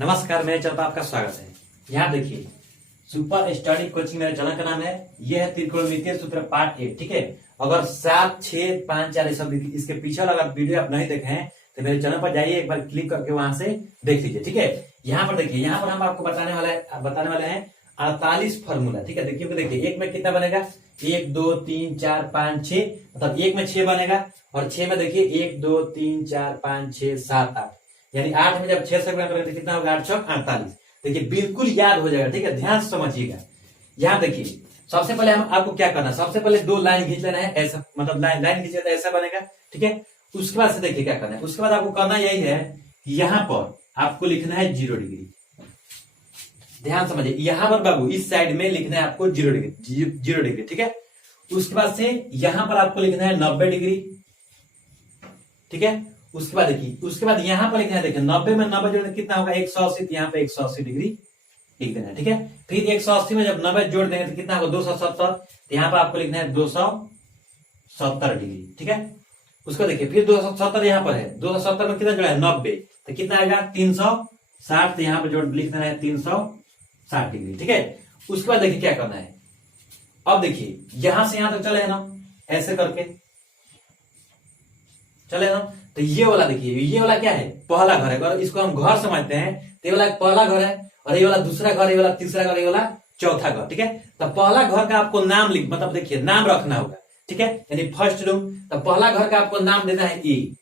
नमस्कार, मेरे चैनल पर आपका स्वागत है। यहाँ देखिए, सुपर स्टडी कोचिंग मेरे चैनल का नाम है। यह है त्रिकोणमितीय सूत्र पार्ट 8। ठीक है, अगर 7, 6, 5, 4 सब इसके पीछे वाला वीडियो आप नहीं देखे हैं तो मेरे चैनल पर जाइए, एक बार क्लिक करके वहां से देख लीजिए। ठीक है, यहाँ पर देखिए, यहाँ पर हम आपको बताने वाले हैं 48 फॉर्मूला। ठीक है, देखिए एक में कितना बनेगा, 1, 2, 3, 4, 5, 6, मतलब एक में 6 बनेगा और 6 में देखिए 1, 2, 3, 4, 5, 6, 7, 8, यानी 8 में जब 6 से गुणा करेंगे तो कितना होगा, 8 6 48। देखिए बिल्कुल याद हो जाएगा। ठीक है, ध्यान से समझिएगा। यहाँ देखिए, सबसे पहले हम आपको क्या करना है, सबसे पहले 2 लाइन खींच लेना है, ऐसा मतलब लाइन खींचे तो ऐसा बनेगा। ठीक है, उसके बाद से देखिए क्या करना है, उसके बाद आपको करना यही है, यहाँ पर आपको लिखना है 0 डिग्री। ध्यान समझिए, यहां पर बाबू इस साइड में लिखना है आपको 0 डिग्री। ठीक है, उसके बाद से यहां पर आपको लिखना है 90 डिग्री। ठीक है, उसके बाद देखिए, उसके बाद यहां पर लिखना है, देखिए 90 में 90 जोड़ने कितना होगा, 180, तो यहाँ पे 180 डिग्री लिख देना है। ठीक है, फिर 180 में जब 90 जोड़ देंगे तो कितना होगा, 270, तो यहाँ पर आपको लिखना है 270 डिग्री। ठीक है, उसको देखिए, फिर 270 यहाँ पर है, 270 में कितना जोड़ा है, 90, तो कितना आएगा 360, तो यहाँ पर जोड़ लिख देना है 360 डिग्री। ठीक है, उसके बाद देखिए क्या करना है, अब देखिए यहां से यहां तक चले ना, ऐसे करके चले ना, तो ये वाला देखिए, ये वाला क्या है, पहला घर है। अगर इसको हम घर समझते हैं तो ये वाला पहला घर है, और ये वाला दूसरा घर, ये वाला तीसरा घर, ये वाला चौथा घर। ठीक है, तो पहला घर का आपको नाम मतलब देखिए नाम रखना होगा। ठीक है, यानी फर्स्ट रूम, तो पहला घर का आपको नाम देना है ए।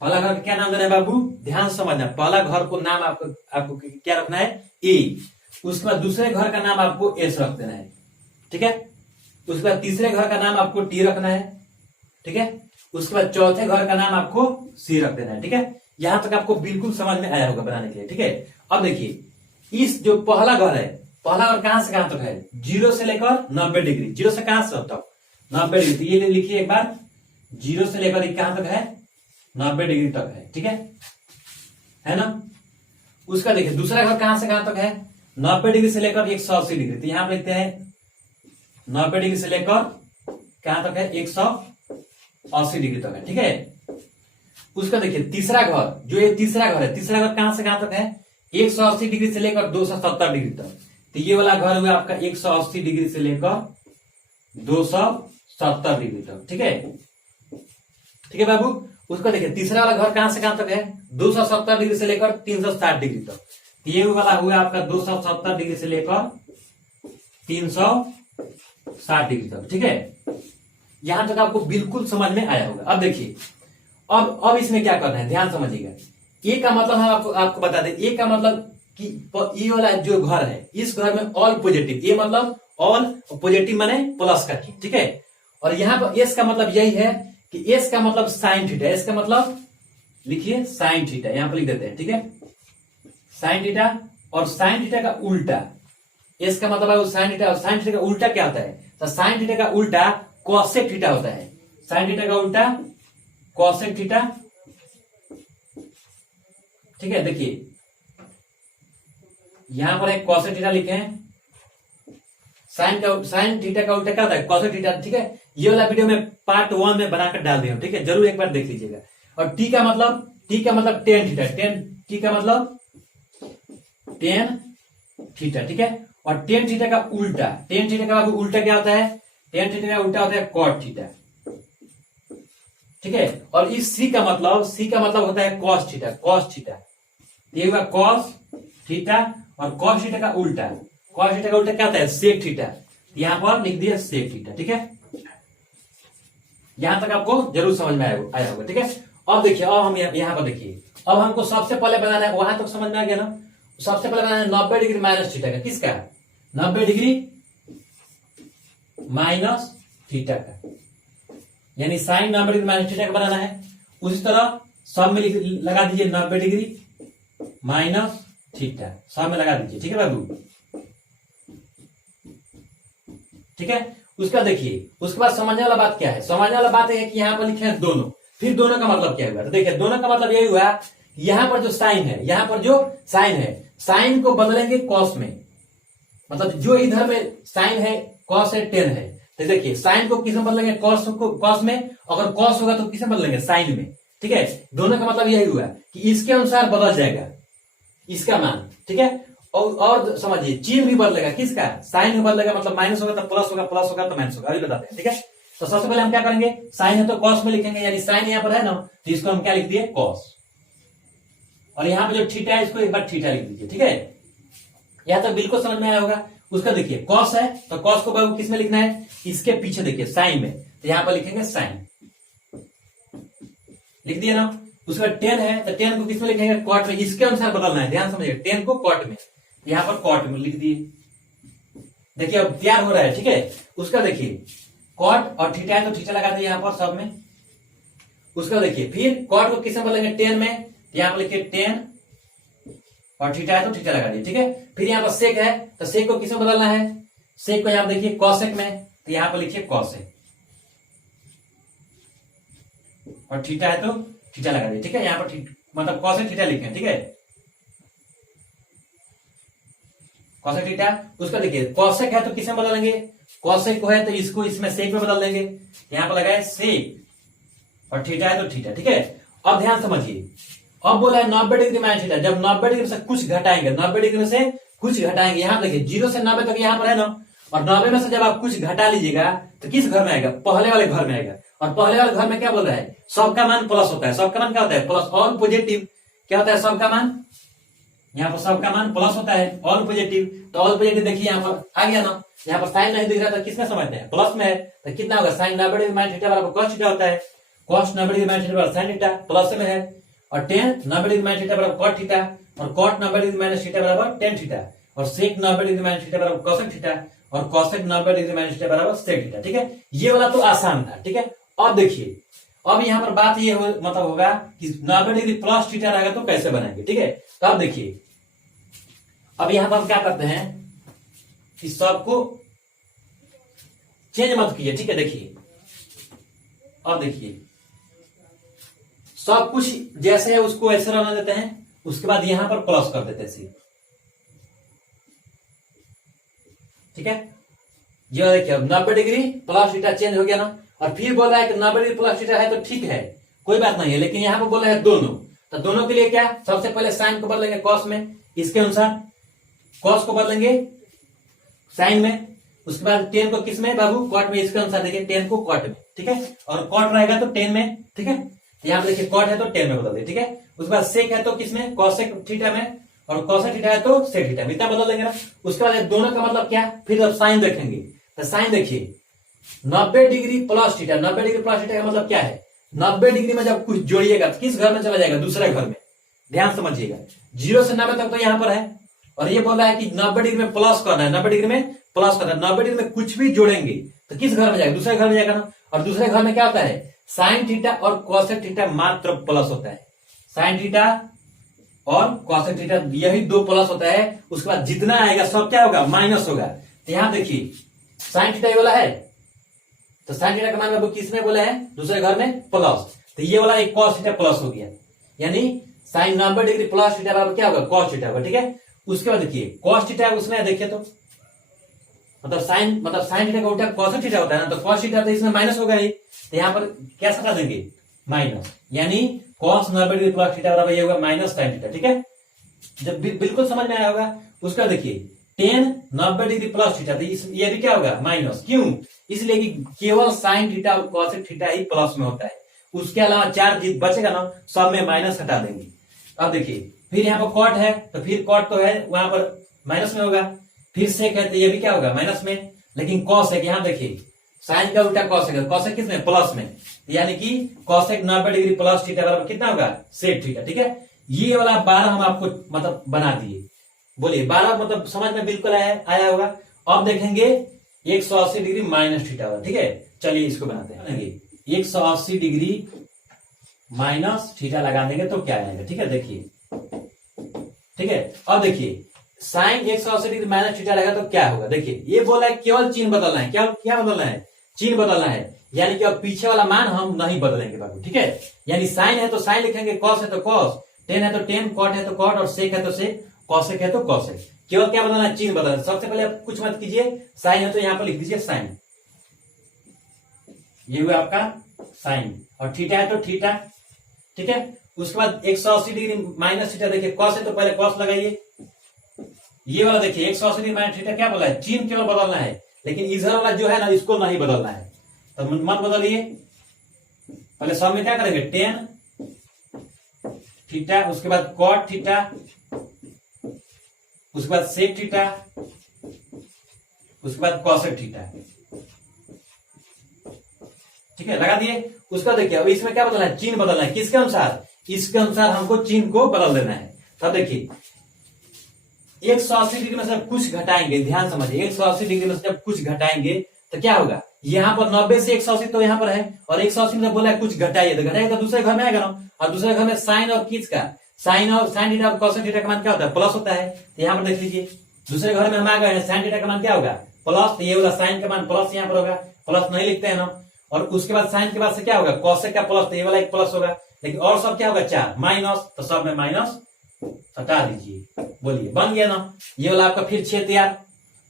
पहला घर का क्या नाम देना है बाबू, ध्यान समझना, पहला घर को नाम आपको क्या रखना है, ए। उसके बाद दूसरे घर का नाम आपको एस रख देना है। ठीक है, उसके बाद तीसरे घर का नाम आपको टी रखना है। ठीक है, उसके बाद चौथे घर का नाम आपको सी रख देना है। ठीक है, यहां तक आपको बिल्कुल समझ में आया होगा बनाने के लिए। ठीक है, अब देखिए, इस जो पहला घर है, पहला घर कहां से कहां तक है, 0 से लेकर 90 डिग्री। 0 से कहां से तक 90 डिग्री, तो ये लिखिए एक बार, 0 से लेकर कहां तक है, 90 डिग्री तक है। ठीक है ना। उसका देखिए दूसरा घर कहां से कहां तक है, 90 डिग्री से लेकर 180 डिग्री, तो यहां पर लिखते हैं 90 डिग्री से लेकर कहां तक है, 180 डिग्री तक है। ठीक है, उसका देखिए तीसरा घर, जो ये तीसरा घर है, तीसरा घर कहां से कहां तक है, 180 डिग्री से लेकर 270 डिग्री तक, तो ये वाला घर हुआ आपका 180 डिग्री से लेकर 270 डिग्री तक। ठीक है बाबू। उसका देखिए तीसरा वाला घर कहां से कहां तक है, 270 डिग्री से लेकर 360 डिग्री तक, तो ये वाला हुआ आपका 270 डिग्री से लेकर 360 डिग्री तक। ठीक है, यहां तक आपको बिल्कुल समझ में आया होगा। अब देखिए, अब इसमें क्या करना है, ध्यान समझिएगा। ए का मतलब हम आपको बता दें, ए का मतलब कि ये वाला जो घर है, इस घर में ऑल पॉजिटिव, ये मतलब ऑल पॉजिटिव माने प्लस का की। ठीक है, और यहाँ पर एस का मतलब यही है कि एस का मतलब साइन थीटा, एस का मतलब लिखिए साइन थीटा, यहां पर लिख देते हैं। ठीक है, साइन थीटा, और साइन थीटा का उल्टा, एस का मतलब है साइन थीटा, और साइन थीटा का उल्टा क्या होता है, तो साइन थीटा का उल्टा कॉसेक थीटा होता है। साइन थीटा का उल्टा कॉसेक थीटा। ठीक है, देखिए यहां पर एक कॉसेक थीटा लिखे हैं, साइन थीटा का उल्टा क्या होता है, कॉसेक थीटा। ठीक है, ये वाला वीडियो में पार्ट 1 में बनाकर डाल दिया हूं। ठीक है, जरूर एक बार देख लीजिएगा। और टी का मतलब टेन थीटा, टी का मतलब टेन थीटा। ठीक है, और टेन थीटा का उल्टा, टेन थीटा का उल्टा क्या होता है, टेन थीटा का उल्टा होता है कॉट थीटा। ठीक है, और इस सी का मतलब होता है कॉस थीटा। ये हुआ कॉस थीटा, और कॉस थीटा का उल्टा क्या होता है, सेक थीटा। यहां पर लिख दिया सेक थीटा। ठीक है, यहां तक आपको जरूर समझ में आया होगा। ठीक है, अब देखिए, अब हम यहां पर देखिए, अब हमको सबसे पहले बनाना है, वहां तक समझ में आ गया ना, सबसे पहले बनाना है 90 डिग्री माइनस थीटा का। किसका, 90 डिग्री माइनस थीटा का, यानी साइन 90 डिग्री माइनस थीटा का बनाना है। उसी तरह सब में लगा दीजिए 90 डिग्री माइनस थीटा, सब में लगा दीजिए। ठीक है बाबू, ठीक है। उसका देखिए, उसके बाद समझने वाला बात क्या है, समझने वाला बात है कि यहाँ पर लिखे हैं दोनों, फिर दोनों का मतलब क्या हुआ, तो देखिए दोनों का मतलब यही हुआ, यहां पर जो साइन है, यहां पर जो साइन है, साइन को बदलेंगे कॉस में, मतलब जो इधर में साइन है, कॉस है, टेन है, तो देखिए साइन को किस में बदलेंगे, कॉस में, अगर कॉस होगा तो किस में बदलेंगे, साइन में। ठीक है, दोनों का मतलब यही हुआ कि इसके अनुसार बदल जाएगा, इसका मान, ठीक है। और समझिए चिन्ह भी बदलेगा, किसका, साइन भी बदलेगा, मतलब माइनस होगा तो प्लस होगा, प्लस होगा तो माइनस होगा, अभी बताते हैं, ठीक है। तो सबसे पहले हम क्या करेंगे, साइन है तो कॉस में लिखेंगे, यानी साइन यहाँ पर है ना, तो इसको हम क्या लिख दिए, कॉस। और यहाँ पे जो थीटा है इसको एक बार थीटा लिख दीजिए, ठीक है। यह तो बिल्कुल समझ में आया होगा। उसका देखिए कॉस है तो कॉस को बाबू किस में लिखना है, इसके पीछे देखिए साइन में, तो यहाँ पर लिखेंगे साइन, लिख दिया ना। उसके बाद टेन है तो टेन को किस में लिखेंगे, कॉट में, इसके अनुसार बदलना है, ध्यान समझिए, टेन को कॉट में, यहाँ पर कॉट में लिख दिए। देखिए अब तैयार हो रहा है, ठीक है। उसका देखिए कॉट और थीटा है तो थीटा लगा दिए यहाँ पर सब में। उसका देखिए फिर कॉट को किस में बदलेंगे, टेन में, यहाँ पर लिखिए टेन, और थीटा है तो थीटा लगा दिए, ठीक है। फिर यहाँ पर सेक है तो सेक को किस में बदलना है, सेक को यहाँ पर देखिए कॉसेक में, तो यहाँ पर लिखिए कॉसेक, और थीटा है तो थीटा लगा दिए, ठीक है। यहाँ पर मतलब कॉसेक थीटा लिखे, ठीक है, कॉसेक थीटा। उसका देखिए कॉसेक है तो किस में बदलेंगे, कॉसेक को है तो इसको इसमें सेक में बदल देंगे, यहाँ पर लगाए सेक, और थीटा है तो थीटा, ठीक है। अब ध्यान समझिए, अब बोला है 90 डिग्री माइनस थीटा, जब 90 डिग्री से कुछ घटाएंगे, 90 डिग्री से कुछ घटाएंगे, यहाँ देखिए 0 से 90 तक यहाँ पर है ना, और 90 में से जब आप कुछ घटा लीजिएगा तो किस घर में आएगा, पहले वाले घर में आएगा। और पहले वाले घर में क्या बोल रहा है, सबका मान प्लस होता है, सबका मान क्या होता है, प्लस, ऑल पॉजिटिव, क्या होता है सबका मान, यहाँ पर सबका मान प्लस होता है, ऑल पॉजिटिव। तो ऑल पॉजिटिव देखिए यहाँ पर आ गया ना, यहाँ पर साइन नहीं दिख रहा था, किसमें समझते हैं, प्लस में है, तो कितना होगा, साइन 90 डिग्री माइनस थीटा बराबर कॉस थीटा होता है, कॉस 90 डिग्री माइनस थीटा बराबर साइन थीटा, प्लस में है। और टेन 90 डिग्री माइनस थीटा बराबर कॉट थीटा, और कॉट 90 डिग्री माइनस थीटा बराबर टेन थीटा, और सेक 90 डिग्री माइनस थीटा बराबर कोसेक थीटा, और कोसेक 90 डिग्री माइनस थीटा बराबर सेक थीटा, ठीक है। ये वाला तो आसान था, ठीक है। अब देखिए अब यहाँ पर बात ये मतलब होगा कि 90 डिग्री प्लस थीटा रहेगा तो कैसे बनाएंगे, ठीक है। तो अब देखिए अब यहाँ पर हम क्या करते हैं, इस सबको चेंज मत कीजिए, ठीक है। देखिए अब देखिए सब कुछ जैसे है उसको ऐसे रहने देते हैं, उसके बाद यहां पर प्लस कर देते हैं सिर्फ, ठीक है। ये देखिए अब 90 डिग्री प्लस थीटा चेंज हो गया ना, और फिर बोल रहा है कि 90 डिग्री प्लस थीटा है तो ठीक है, कोई बात नहीं है, लेकिन यहाँ पर बोल रहा है दोनों, तो दोनों के लिए क्या, सबसे पहले साइन को बदलेंगे कॉस में, इसके अनुसार कॉस को बदलेंगे साइन में, उसके बाद टेन को किस में बाबू, कॉट में, इसके अनुसार देखिए टेन को कॉट में, ठीक है। और कॉट रहेगा तो टेन में, ठीक है। यहाँ पे देखिए कॉट है तो टेन में बदल दे, ठीक है। उसके बाद सेक है तो किसमें, कॉसेक थीटा में, और कॉसेक थीटा है तो सेक थीटा में, इतना बदल देंगे ना। उसके बाद दोनों का मतलब क्या, फिर अब साइन देखेंगे, तो साइन देखिए 90 degree plus theta, 90 degree plus theta का मतलब क्या है, 90 डिग्री में जब कुछ जोड़िएगा तो किस घर में चला जाएगा, दूसरे घर में, ध्यान समझिएगा। 0 से 90 तक तो यहाँ पर है, और ये बोल रहा है कि 90 डिग्री में प्लस करना है, 90 डिग्री में प्लस करना है, 90 डिग्री में कुछ भी जोड़ेंगे तो किस घर में जाएगा, दूसरे घर में जाएगा ना। और दूसरे घर में क्या होता है, साइन थीटा और कोसेक थीटा मात्र प्लस होता है, साइन थीटा और कोसेक थीटा यही दो प्लस होता है, उसके बाद जितना आएगा सब क्या होगा, माइनस होगा। तो यहां देखिए साइन थीटा ये वाला है, तो साइन थीटा का मान बाबू किसमें बोले हैं, दूसरे घर में प्लस, तो ये वाला एक कॉस थीटा प्लस हो गया, यानी साइन 90 डिग्री प्लस थीटा बराबर क्या होगा, कॉस थीटा होगा, ठीक है। उसके बाद देखिए कॉस थीटा उसमें देखिए तो मतलब साइन थीटा का उल्टा कॉस थीटा होता है ना, तो कॉस थीटा तो इसमें माइनस होगा ही, तो यहाँ पर क्या सटा देंगे, माइनस, यानी कॉस 90 डिग्री प्लस थीटा बराबर ये होगा माइनस साइन थीटा, ठीक है। जब बिल्कुल समझ में आया होगा। उसका देखिए टेन 90 डिग्री प्लस थीटा, तो ये भी क्या होगा, माइनस, क्यों, इसलिए कि केवल साइन थीटा और कॉसेक थीटा ही प्लस में होता है, उसके अलावा चार चीज बचेगा ना, सब में माइनस हटा देंगे। अब देखिए फिर यहाँ पर कॉट है, तो फिर कॉट तो है वहां पर माइनस में होगा, फिर सेक है तो ये भी क्या होगा, माइनस में, लेकिन कॉस है, यहाँ देखिए साइन का उल्टा कॉसेक है, कॉसेक किस में, प्लस में, यानी कि कॉसेक 90 डिग्री प्लस थीटा बराबर कितना होगा, सेक थीटा, ठीक है। ये वाला 12 हम आपको मतलब बना दिए, बोलिए 12 मतलब समझ में बिल्कुल आया होगा। अब देखेंगे 180 डिग्री माइनस थीटा होगा, ठीक है। चलिए इसको बनाते हैं, 180 डिग्री माइनस थीटा लगा देंगे तो क्या आएगा, ठीक है, देखिए, ठीक है। अब देखिए साइन 180 डिग्री माइनस थीटा रहेगा तो क्या होगा, देखिए ये बोला है केवल चिन्ह बदलना है, क्या बदलना है, चिन्ह बदलना है, यानी कि अब पीछे वाला मान हम नहीं बदलेंगे बाबू, ठीक है। यानी साइन है तो साइन लिखेंगे, कॉस है तो कॉस, टेन है तो टेन, कॉट है तो कॉट, और सेक है तो सेक, कॉसेक है तो कॉसेक, केवल क्या बदलना है, चिन्ह बदलना। सबसे पहले आप कुछ मत कीजिए, साइन है तो यहां पर लिख दीजिए साइन, ये हुआ आपका साइन, और थीटा है तो थीटा, ठीक है। उसके बाद 180 डिग्री माइनस थीटा, देखिए कॉस है तो पहले कॉस लगाइए। ये वाला देखिए 180 डिग्री माइनस थीटा क्या बोला है, चिन्ह केवल बदलना है, लेकिन इधर वाला जो है ना इसको नहीं बदलना है, तो मत बदलिए। पहले सब में क्या करेंगे, टेन थीटा, उसके बाद कॉट थीटा, उसके बाद सेक थीटा, उसके बाद कॉसेक थीटा। ठीक है, लगा दिए। उसका देखिए अब इसमें क्या बदलना है, चिन्ह बदलना है, किसके अनुसार, इसके अनुसार हमको चिन्ह को बदल देना है। तब देखिए 180 डिग्री में से जब कुछ घटाएंगे, ध्यान समझिए, 180 डिग्री में से जब कुछ घटाएंगे तो क्या होगा, यहाँ पर 90 से 180 तो यहाँ पर है, और 180 में बोला है कुछ घटाइए, तो घटाइए तो दूसरे घर में आएगा ना, और दूसरे घर में साइन और किसका, साइन और साइन थीटा और कोसाइन थीटा का मान क्या होता है, प्लस होता है। तो यहाँ पर देख लीजिए दूसरे घर में हम आ गए हैं, साइन थीटा का मान क्या होगा, प्लस, तो ये वाला साइन का मान प्लस यहाँ पर होगा, प्लस नहीं लिखते हैं ना, और उसके बाद साइन के बाद से क्या होगा, कोसेक का प्लस, तो ये वाला एक प्लस होगा, लेकिन और सब क्या होगा, 4 माइनस, तो सब में माइनस हटा दीजिए। बोलिए बन गया ना, ये वाला आपका फिर 6 तैयार।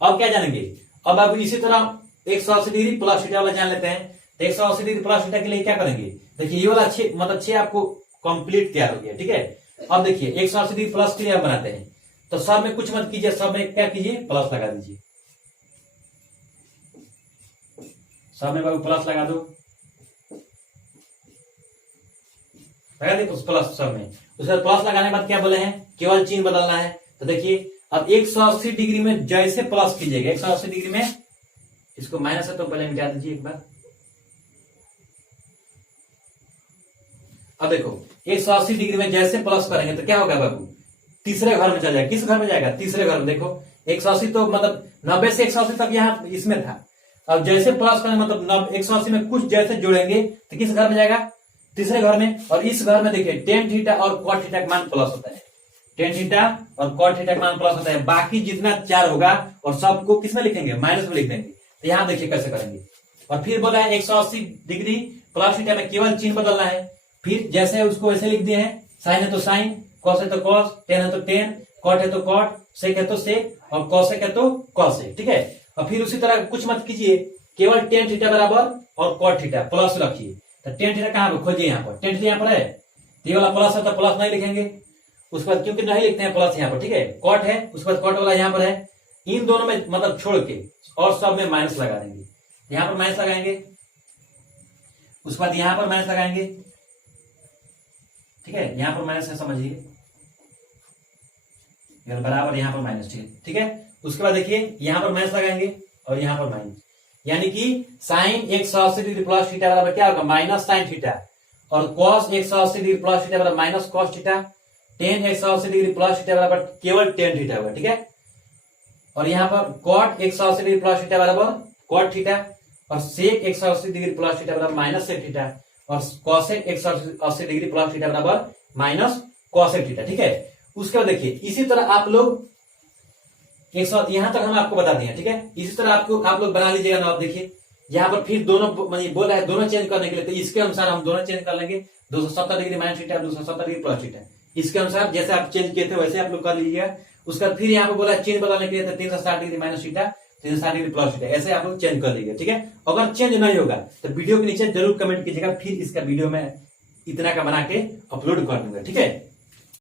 अब क्या जानेंगे, अब आप इसी तरह 180 डिग्री प्लस थीटा वाला जान लेते हैं। तो 180 डिग्री प्लस थीटा के लिए क्या करेंगे, देखिए ये वाला 6 मतलब 6 आपको कंप्लीट तैयार हो गया। ठीक है, अब देखिए 180 डिग्री प्लस के लिए आप बनाते हैं, तो सब में कुछ मत कीजिए, सब में क्या कीजिए, प्लस लगा दीजिए, सब में बाबू प्लस लगा दो, लगा दी प्लस सब में। उसके बाद प्लस लगाने के बाद क्या बोले हैं, केवल चिन्ह बदलना है। तो देखिए अब 180 डिग्री में जैसे प्लस कीजिएगा, 180 डिग्री में इसको माइनस है तो पहले मिटा दीजिए एक बार। अब देखो 180 डिग्री में जैसे प्लस करेंगे तो क्या होगा बाबू, तीसरे घर में चल जाएगा। किस घर में जाएगा, तीसरे घर में। देखो 180 तो मतलब 90 से 180 तक यहाँ इसमें था, अब जैसे प्लस करेंगे मतलब 180 में कुछ जैसे जोड़ेंगे तो किस घर में जाएगा, तीसरे घर में। और इस घर में देखिए टेन थीटा और कॉट थीटा का मान प्लस होता है, टेन थीटा और कॉट थीटा का मान प्लस होता है। बाकी जितना 4 होगा और सबको किसमें लिखेंगे, माइनस में लिख देंगे। तो यहां देखिए कैसे करेंगे। और फिर बोला है 180 डिग्री प्लस थीटा में केवल चिन्ह बदलना है। फिर जैसे उसको ऐसे लिख दिए हैं, साइन है तो साइन, कॉस है तो कॉस, टेन है तो टेन, कॉट है तो कॉट, सेक है तो सेक, और कॉसेक है तो कॉसेक। ठीक है, और फिर उसी तरह कुछ मत कीजिए, केवल टेन थीटा बराबर और कॉट थीटा प्लस रखिए। तो टेन थीटा कहां पर खोजिए, यहाँ पर टेन थीटा यहाँ पर है, तो ये वाला प्लस है तो प्लस नहीं लिखेंगे। उसके बाद क्योंकि नहीं लिखते हैं प्लस यहाँ पर, ठीक है, कॉट है, उसके बाद कॉट वाला यहाँ पर है, इन दोनों में मतलब छोड़ के और सब में माइनस लगा देंगे। यहाँ पर माइनस लगाएंगे, उसके बाद यहाँ पर माइनस लगाएंगे। ठीक है, यहाँ पर माइनस है समझिए, बराबर यहाँ पर माइनस। ठीक है, उसके बाद देखिए यहाँ पर माइनस लगाएंगे और यहाँ पर माइनस, यानी कि साइन 180 डिग्री प्लस थीटा बराबर क्या होगा, माइनस साइन थीटा, और कॉस 180 डिग्री प्लस थीटा बराबर minus cos theta, ten 180 degree plus theta बराबर केवल टेन थीटा होगा। ठीक है, और यहाँ पर कॉट 180 डिग्री प्लस थीटा बराबर कॉट थीटा, और सेक 180 डिग्री प्लस थीटा बराबर माइनस सेक थीटा, और कॉसेक 180 डिग्री प्लस थीटा बराबर माइनस कॉसेक थीटा। ठीक है, उसके बाद देखिए इसी तरह आप लोग 100 यहां तक हम आपको बता दिए। ठीक है, इसी तरह आपको आप लोग बना लीजिएगा ना। आप देखिए यहाँ पर फिर दोनों बोला है दोनों चेंज करने के लिए, तो इसके अनुसार हम दोनों चेंज कर लेंगे, 270 degree minus theta, 270 degree plus theta, इसके अनुसार जैसे आप चेंज किए थे वैसे आप लोग कर लीजिएगा। उसके बाद फिर यहाँ पे बोला चेंज बदलने के लिए 360 degree minus theta, 360 degree plus theta, ऐसे आप लोग चेंज कर लीजिए। ठीक है, अगर चेंज नहीं होगा तो वीडियो के नीचे जरूर कमेंट कीजिएगा, फिर इसका वीडियो में इतना का बना के अपलोड कर दूंगा। ठीक है।